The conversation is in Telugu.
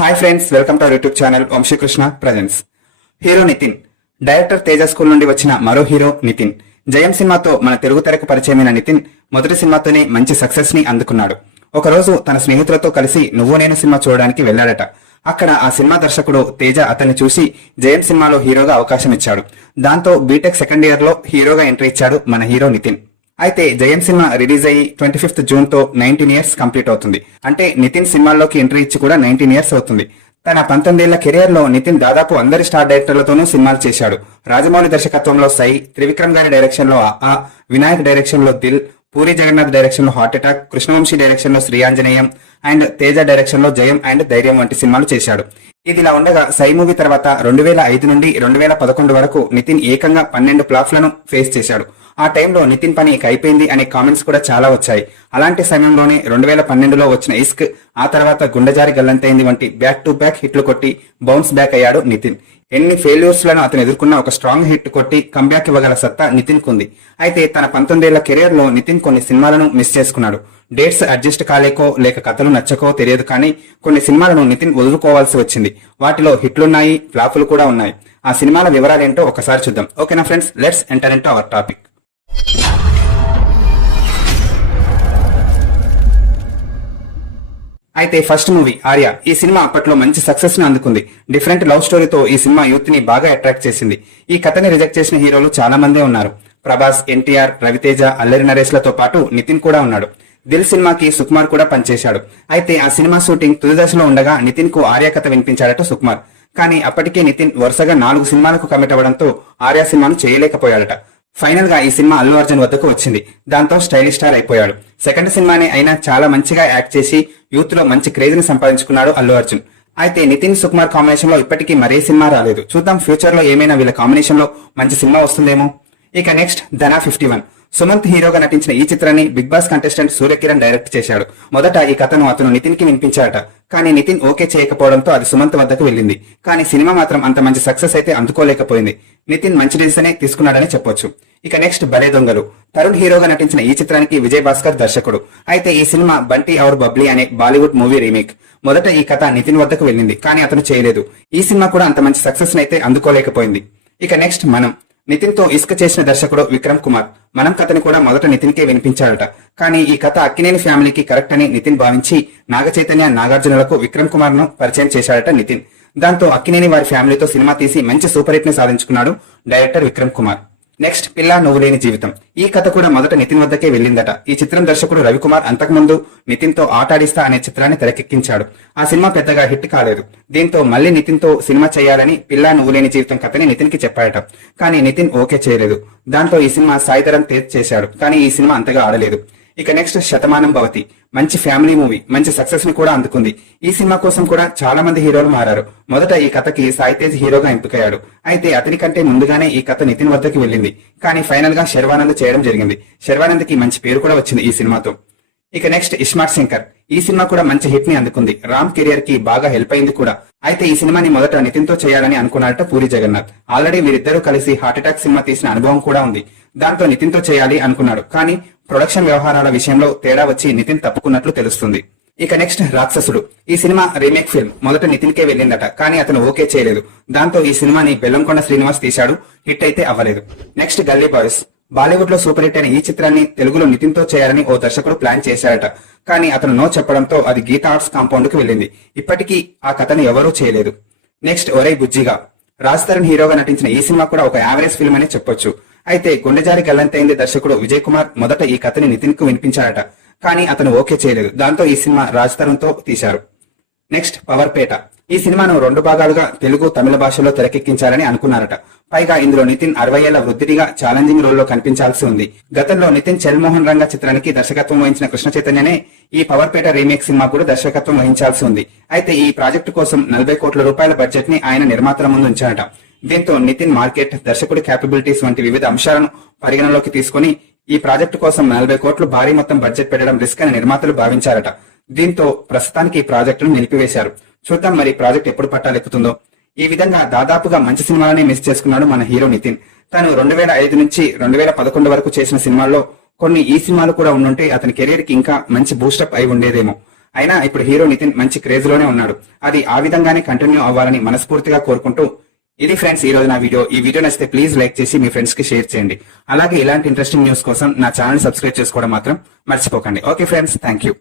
Hi friends, welcome to our YouTube channel Vamshikrishna presents. Hero Nithin, director Teja school నుండి వచ్చిన మరో హీరో నితిన్. జయం సినిమాతో మన తెలుగు తెరకు పరిచయమైన నితిన్ మొదటి సినిమాతోనే మంచి సక్సెస్ ని అందుకున్నాడు. ఒకరోజు తన స్నేహితులతో కలిసి నువ్వు నేను సినిమా చూడడానికి వెళ్లాడట. అక్కడ ఆ సినిమా దర్శకుడు తేజ అతన్ని చూసి జయం సినిమాలో హీరోగా అవకాశం ఇచ్చాడు. దాంతో బీటెక్ సెకండ్ ఇయర్ లో హీరోగా ఎంట్రీ ఇచ్చాడు మన హీరో నితిన్. అయితే జయం సినిమా రిలీజ్ అయ్యి 25th జూన్ తో 19 years కంప్లీట్ అవుతుంది. అంటే నితిన్ సినిమాల్లోకి ఎంట్రీ ఇచ్చి కూడా 19 years అవుతుంది. తన 19 ఏళ్ల కెరియర్ లో నితిన్ దాదాపు అందరి స్టార్ డైరెక్టర్లతోనూ సినిమాలు చేశాడు. రాజమౌళి దర్శకత్వంలో సై, త్రివిక్రమ్ గారి డైరెక్షన్ లో ఆ, వినాయక్ డైరెక్షన్ లో దిల్, పూరి జగన్నాథ్ డైరెక్షన్ లో హార్ట్ అటాక్, కృష్ణవంశీ డైరెక్షన్ లో శ్రీయాంజనేయం అండ్ తేజ డైరెక్షన్ లో జయం అండ్ ధైర్యం వంటి సినిమాలు చేశాడు. ఇదిలా ఉండగా సై మూవీ తర్వాత 2005 నుండి 2011 వరకు నితిన్ ఏకంగా 12 ఫ్లాప్లను ఫేస్ చేశాడు. ఆ టైంలో నితిన్ పని ఇక అయిపోయింది అనే కామెంట్స్ కూడా చాలా వచ్చాయి. అలాంటి సమయంలోనే 2012లో వచ్చిన ఇస్క్, ఆ తర్వాత గుండెజారి గల్లంతైంది వంటి బ్యాక్ టు బ్యాక్ హిట్లు కొట్టి బౌన్స్ బ్యాక్ అయ్యాడు నితిన్. ఎన్ని ఫెయిల్యూర్స్ లను అతను ఎదుర్కొన్న ఒక స్ట్రాంగ్ హిట్ కొట్టి కంబ్యాక్ ఇవ్వగల సత్తా నితిన్ కుంది. అయితే తన 19 ఏళ్ల కెరియర్ లో నితిన్ కొన్ని సినిమాలను మిస్ చేసుకున్నాడు. డేట్స్ అడ్జస్ట్ కాలేకో లేక కథలు నచ్చకో తెలియదు, కానీ కొన్ని సినిమాలను నితిన్ వదులుకోవాల్సి వచ్చింది. వాటిలో హిట్లున్నాయి, ఫ్లాపులు కూడా ఉన్నాయి. ఆ సినిమాల వివరాలేంటో ఒకసారి చూద్దాం. ఓకేనా friends, let's enter into our topic. అయితే ఫస్ట్ మూవీ ఆర్య. ఈ సినిమా అప్పట్లో మంచి సక్సెస్ ని అందుకుంది. డిఫరెంట్ లవ్ స్టోరీతో ఈ సినిమా యూత్ ని బాగా అట్రాక్ట్ చేసింది. ఈ కథని రిజెక్ట్ చేసిన హీరోలు చాలా మందే ఉన్నారు. ప్రభాస్, ఎన్టీఆర్, రవితేజ, అల్లరి నరేష్ లతో పాటు నితిన్ కూడా ఉన్నాడు. దిల్ సినిమాకి సుకుమార్ కూడా పనిచేశాడు. అయితే ఆ సినిమా షూటింగ్ తుది దశలో ఉండగా నితిన్ కు ఆర్య కథ వినిపించాడట సుకుమార్. కానీ అప్పటికే నితిన్ వరుసగా 4 సినిమాలకు కమిట్ అవ్వడంతో ఆర్య సినిమాను చేయలేకపోయాడట. ఫైనల్ గా ఈ సినిమా అల్లు అర్జున్ వద్దకు వచ్చింది. దాంతో స్టైలిష్ స్టార్ అయిపోయాడు. సెకండ్ సినిమానే అయినా చాలా మంచిగా యాక్ట్ చేసి యూత్ లో మంచి క్రేజ్ ని సంపాదించుకున్నాడు అల్లు అర్జున్. అయితే నితిన్ సుకుమార్ కాంబినేషన్ లో ఇప్పటికీ మరే సినిమా రాలేదు. చూద్దాం ఫ్యూచర్ లో ఏమైనా వీళ్ళ కాంబినేషన్ లో మంచి సినిమా వస్తుందేమో. ఇక నెక్స్ట్ ధన 51. సుమంత్ హీరోగా నటించిన ఈ చిత్రాన్ని big boss contestant Suryakiran direct చేశాడు. మొదట ఈ కథను అతను నితిన్ కి వినిపించాడట. కానీ నితిన్ ఓకే చేయకపోవడంతో అది సుమంత్ వద్దకు వెళ్ళింది. కానీ సినిమా మాత్రం అంత మంచి సక్సెస్ అయితే అందుకోలేకపోయింది. నితిన్ మంచి డిసిజనే తీసుకున్నాడని చెప్పొచ్చు. ఇక నెక్స్ట్ భలే దొంగలు. తరుణ్ హీరోగా నటించిన ఈ చిత్రానికి విజయ్ భాస్కర్ దర్శకుడు. అయితే ఈ సినిమా బంటి ఔర్ బబ్లీ అనే బాలీవుడ్ మూవీ రీమేక్. మొదట ఈ కథ నితిన్ వద్దకు వెళ్ళింది, కానీ అతను చేయలేదు. ఈ సినిమా కూడా అంత మంచి సక్సెస్ అయితే అందుకోలేకపోయింది. ఇక నెక్స్ట్ మనం. నితిన్ తో ఇసుక చేసిన దర్శకుడు విక్రమ్ కుమార్. మనం కథని కూడా మొదట నితిన్ కే వినిపించాడట. కానీ ఈ కథ అక్కినేని ఫ్యామిలీకి కరెక్ట్ అని నితిన్ భావించి నాగ చైతన్య, నాగార్జునులకు విక్రమ్ కుమార్ ను పరిచయం చేశాడట నితిన్. దాంతో అక్కినేని వారి ఫ్యామిలీతో సినిమా తీసి మంచి సూపర్ హిట్ ని సాధించుకున్నాడు డైరెక్టర్ విక్రమ్ కుమార్. నెక్స్ట్ పిల్ల నువ్వు లేని జీవితం. ఈ కథ కూడా మొదట నితిన్ వద్దకే వెళ్ళిందట. ఈ చిత్రం దర్శకుడు రవికుమార్ అంతకుముందు నితిన్ తో ఆటాడిస్తా అనే చిత్రాన్ని తెరకెక్కించాడు. ఆ సినిమా పెద్దగా హిట్ కాలేదు. దీంతో మళ్లీ నితిన్ తో సినిమా చేయాలని పిల్ల నువ్వు లేని జీవితం కథని నితిన్ కి చెప్పాడట. కానీ నితిన్ ఓకే చేయలేదు. దాంతో ఈ సినిమా సాయిధరం తేజ్ చేశాడు. కానీ ఈ సినిమా అంతగా ఆడలేదు. ఇక నెక్స్ట్ శతమానం భవతి. మంచి ఫ్యామిలీ మూవీ, మంచి సక్సెస్ ని కూడా అందుకుంది. ఈ సినిమా కోసం కూడా చాలా మంది హీరోలు మారారు. మొదట ఈ కథకి సాయి తేజ్ హీరోగా ఎంపికయ్యాడు. అయితే అతని కంటే ముందుగానే ఈ కథ నితిన్ వద్దకు వెళ్ళింది. కానీ ఫైనల్ గా శర్వానంద్ చేయడం జరిగింది. శర్వానంద్ కి మంచి పేరు కూడా వచ్చింది ఈ సినిమాతో. ఇక నెక్స్ట్ ఇస్మార్ట్ శంకర్. ఈ సినిమా కూడా మంచి హిట్ ని అందుకుంది. రామ్ కెరియర్ కి బాగా హెల్ప్ అయింది కూడా. అయితే ఈ సినిమాని మొదట నితిన్ తో చేయాలని అనుకున్నాడట పూరి జగన్నాథ్. ఆల్రెడీ వీరిద్దరూ కలిసి హార్ట్ అటాక్ సినిమా తీసిన అనుభవం కూడా ఉంది. దాంతో నితిన్ తో చేయాలి అనుకున్నాడు. కానీ ప్రొడక్షన్ వ్యవహారాల విషయంలో తేడా వచ్చి నితిన్ తప్పుకున్నట్లు తెలుస్తుంది. ఇక నెక్స్ట్ రాక్షసుడు. ఈ సినిమా రీమేక్ ఫిల్మ్. మొదట నితిన్ కే వెళ్ళిందట. కానీ అతను ఓకే చేయలేదు. దాంతో ఈ సినిమాని బెల్లంకొండ శ్రీనివాస్ తీశాడు. హిట్ అయితే అవ్వలేదు. నెక్స్ట్ గల్లీ బాయ్స్. బాలీవుడ్ లో సూపర్ హిట్ అయిన ఈ చిత్రాన్ని తెలుగులో నితిన్ తో చేయాలని ఓ దర్శకుడు ప్లాన్ చేశాడట. కానీ అతను నో చెప్పడంతో అది గీతా ఆర్ట్స్ కాంపౌండ్ కు వెళ్ళింది. ఇప్పటికీ ఆ కథను ఎవరూ చేయలేదు. నెక్స్ట్ ఒరై బుజ్జిగా. రాజ్ తరుణ్ హీరోగా నటించిన ఈ సినిమా కూడా ఒక యావరేజ్ ఫిల్మ్ అనే చెప్పొచ్చు. అయితే గుండెజారి గల్లంతైంది దర్శకుడు విజయ్ కుమార్ మొదట ఈ కథని నితిన్ కు వినిపించాడట. కానీ అతను ఓకే చేయలేదు. దాంతో ఈ సినిమా రాజ్ తరుణ్ తో తీశారు. నెక్స్ట్ పవర్పేట. ఈ సినిమాను 2 భాగాలుగా తెలుగు, తమిళ భాషలో తెరకెక్కించాలని అనుకున్నారట. పైగా ఇందులో నితిన్ 60 ఏళ్ల వృద్ధిగా ఛాలెంజింగ్ రోల్ లో కనిపించాల్సి ఉంది. గతంలో నితిన్ చల్మోహన్ రంగ చిత్రానికి దర్శకత్వం వహించిన కృష్ణ చైతన్యనే ఈ పవర్పేట రీమేక్ సినిమా కూడా దర్శకత్వం వహించాల్సి ఉంది. అయితే ఈ ప్రాజెక్టు కోసం 40 కోట్ల రూపాయల బడ్జెట్ ని ఆయన నిర్మాతల ముందు ఉంచారట. దీంతో నితిన్ మార్కెట్, దర్శకుడి క్యాపబిలిటీస్ వంటి వివిధ అంశాలను పరిగణలోకి తీసుకుని ఈ ప్రాజెక్టు కోసం 40 కోట్లు భారీ మొత్తం బడ్జెట్ పెట్టడం రిస్క్ అని నిర్మాతలు భావించారట. దీంతో ప్రస్తుతానికి ఈ ప్రాజెక్టును నిలిపివేశారు. చూద్దాం మరి ప్రాజెక్ట్ ఎప్పుడు పట్టాలెక్కుతుందో. ఈ విధంగా దాదాపుగా మంచి సినిమాలనే మిస్ చేసుకున్నాడు మన హీరో నితిన్. తను 2005 నుంచి 2011 వరకు చేసిన సినిమాల్లో కొన్ని ఈ సినిమాలు కూడా ఉండుంటే అతని కెరీర్ కి ఇంకా మంచి బూస్టప్ అయి ఉండేదేమో. అయినా ఇప్పుడు హీరో నితిన్ మంచి క్రేజ్ లోనే ఉన్నాడు. అది ఆ విధంగానే కంటిన్యూ అవ్వాలని మనస్ఫూర్తిగా కోరుకుంటూ, ఇది ఫ్రెండ్స్ ఈ రోజు నా వీడియో. ఈ వీడియో నచ్చితే ప్లీజ్ లైక్ చేసి మీ ఫ్రెండ్స్ కి షేర్ చేయండి. అలాగే ఇలాంటి ఇంట్రెస్టింగ్ న్యూస్ కోసం నా ఛానల్ సబ్స్క్రైబ్ చేసుకోవడం మాత్రం మర్చిపోకండి. Okay friends, thank you.